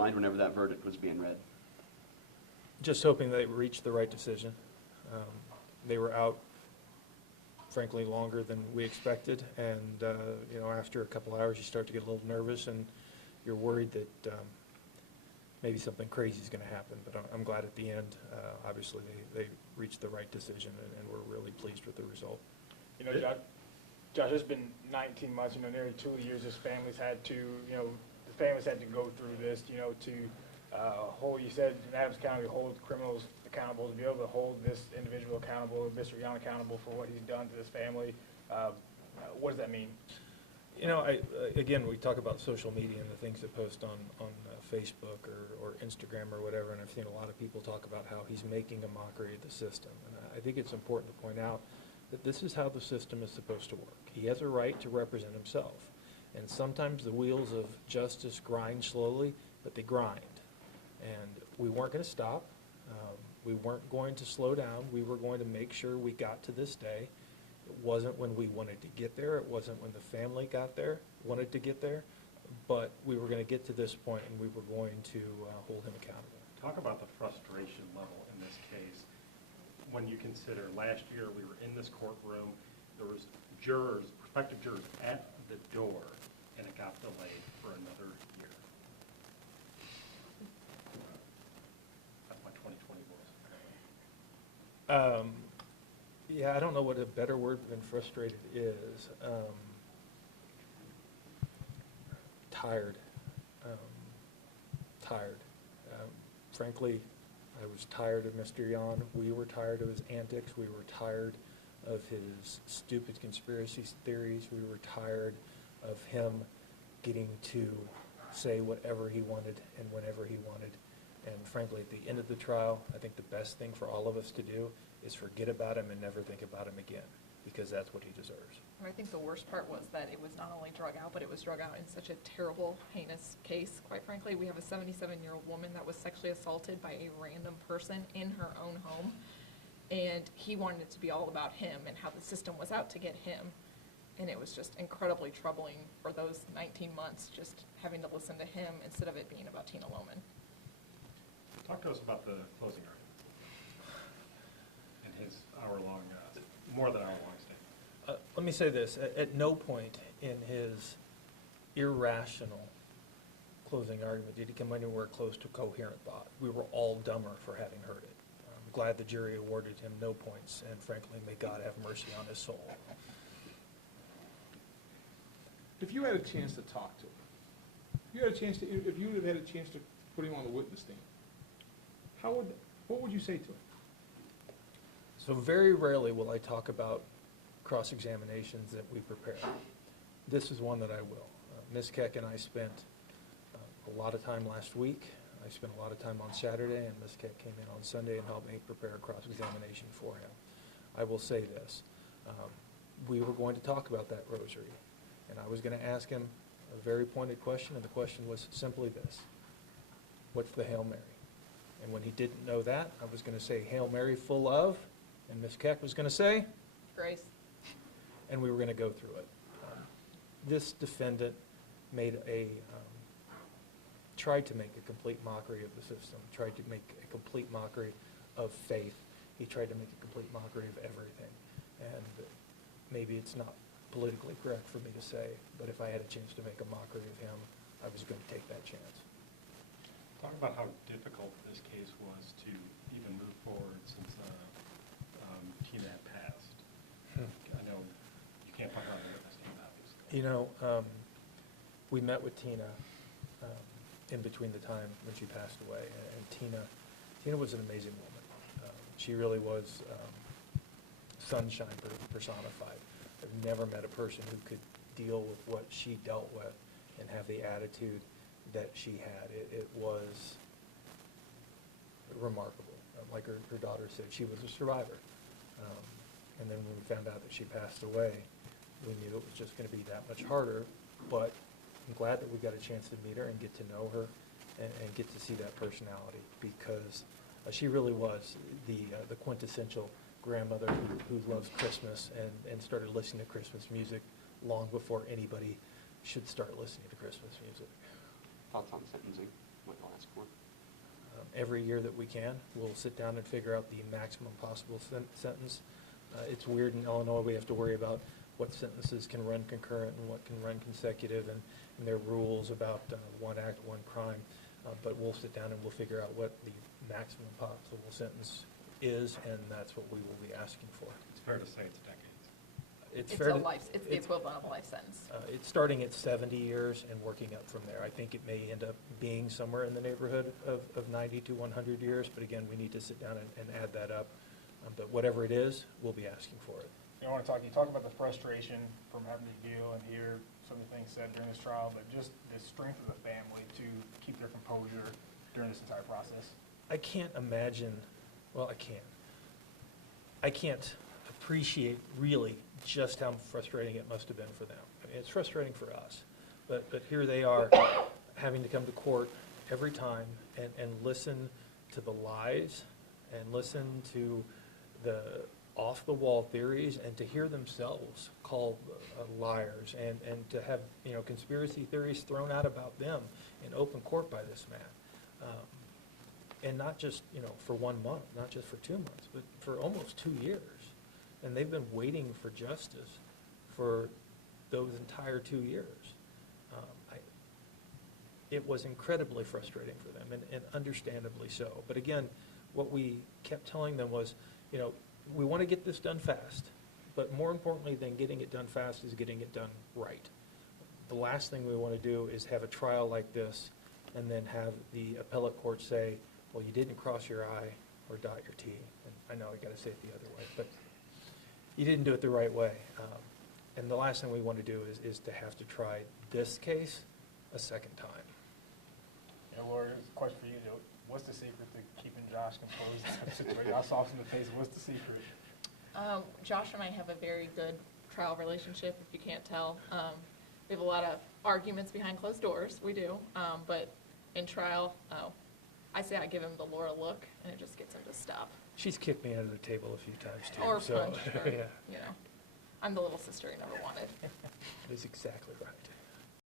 mind whenever that verdict was being read? Just hoping they reached the right decision. They were out, frankly, longer than we expected, and after a couple hours, you start to get a little nervous, and you're worried that maybe something crazy is going to happen. But I'm glad at the end, obviously, they reached the right decision, and we're really pleased with the result. Josh, it's been 19 months, nearly 2 years this family's had to, the families had to go through this, to hold, you said in Adams County, hold criminals accountable, to be able to hold this individual accountable, Mr. Yohn accountable for what he's done to this family. What does that mean? Again, we talk about social media and the things that post on Facebook or Instagram or whatever, and I've seen a lot of people talk about how he's making a mockery of the system. And I think it's important to point out that this is how the system is supposed to work. He has a right to represent himself. And sometimes the wheels of justice grind slowly, but they grind. And we weren't going to stop. We weren't going to slow down. We were going to make sure we got to this day. It wasn't when we wanted to get there. It wasn't when the family wanted to get there. But we were going to get to this point, and we were going to hold him accountable. Talk about the frustration level in this case. When you consider last year we were in this courtroom, there was prospective jurors at the door, and it got delayed for another year. That's what 2020 was. Yeah, I don't know what a better word than frustrated is. Tired. Frankly, I was tired of Mr. Yohn. We were tired of his antics. We were tired of his stupid conspiracy theories. We were tired of him getting to say whatever he wanted and whenever he wanted. And frankly, at the end of the trial, I think the best thing for all of us to do is forget about him and never think about him again, because that's what he deserves. I think the worst part was that it was not only drug out, but it was drug out in such a terrible, heinous case. Quite frankly, we have a 77-year-old woman that was sexually assaulted by a random person in her own home, and he wanted it to be all about him and how the system was out to get him. And it was just incredibly troubling for those 19 months, just having to listen to him instead of it being about Tina Lohman. Talk to us about the closing argument and his hour-long, more than hour-long statement. Let me say this. At no point in his irrational closing argument did he come anywhere close to coherent thought. We were all dumber for having heard it. I'm glad the jury awarded him no points, and frankly, may God have mercy on his soul. If you had a chance to talk to him, if you had had a chance to put him on the witness stand, what would you say to him? So very rarely will I talk about cross-examinations that we prepare. This is one that I will. Ms. Keck and I spent a lot of time last week. I spent a lot of time on Saturday, and Ms. Keck came in on Sunday and helped me prepare a cross-examination for him. I will say this. We were going to talk about that rosary, and I was going to ask him a very pointed question, and the question was simply this: what's the Hail Mary? And when he didn't know that, I was going to say, Hail Mary, full of, and Ms. Keck was going to say? Grace. And we were going to go through it. This defendant tried to make a complete mockery of the system, tried to make a complete mockery of faith. He tried to make a complete mockery of everything. And maybe it's not politically correct for me to say, but if I had a chance to make a mockery of him, I was going to take that chance. Talk about how difficult this case was to even move forward since Tina had passed. I know you can't talk about the witness stand, obviously. We met with Tina in between the time when she passed away, and Tina was an amazing woman. She really was sunshine personified. I've never met a person who could deal with what she dealt with and have the attitude that she had. It was remarkable. Like her daughter said, she was a survivor. And then when we found out that she passed away, we knew it was just going to be that much harder. But I'm glad that we got a chance to meet her and get to know her and get to see that personality, because she really was the quintessential grandmother who loves Christmas and started listening to Christmas music long before anybody should start listening to Christmas music. Thoughts on sentencing? What the last every year that we can. We'll sit down and figure out the maximum possible sentence. It's weird in Illinois, we have to worry about what sentences can run concurrent and what can run consecutive, and there are rules about one act, one crime. But we'll sit down and we'll figure out what the maximum possible sentence is, and that's what we will be asking for. It's fair to say it's decades. It's fair a to- life, it's the equivalent of a life sentence. It's starting at 70 years and working up from there. I think it may end up being somewhere in the neighborhood of 90 to 100 years, but again, we need to sit down and add that up. But whatever it is, we'll be asking for it. You talk about the frustration from having to deal and hear some of the things said during this trial, but just the strength of the family to keep their composure during this entire process. I can't imagine, well, I can't appreciate really just how frustrating it must have been for them. I mean, it's frustrating for us, but here they are having to come to court every time and listen to the lies and listen to the off-the-wall theories and to hear themselves called liars and to have, conspiracy theories thrown out about them in open court by this man. And not just, for 1 month, not just for 2 months, but for almost 2 years. And they've been waiting for justice for those entire 2 years. It was incredibly frustrating for them, and understandably so. But again, what we kept telling them was, we want to get this done fast, but more importantly than getting it done fast is getting it done right. The last thing we want to do is have a trial like this and then have the appellate court say, well, you didn't cross your I or dot your T. And I know I got to say it the other way, but you didn't do it the right way. And the last thing we want to do is to have to try this case a second time. Laura, here's a question for you. What's the secret to keeping Josh composed? I saw in the face. What's the secret? Josh and I have a very good trial relationship, if you can't tell. We have a lot of arguments behind closed doors, we do, but in trial, I say I give him the Laura look, and it just gets him to stop. She's kicked me under the table a few times too. Or so, punched, or, yeah, I'm the little sister he never wanted. that's exactly right.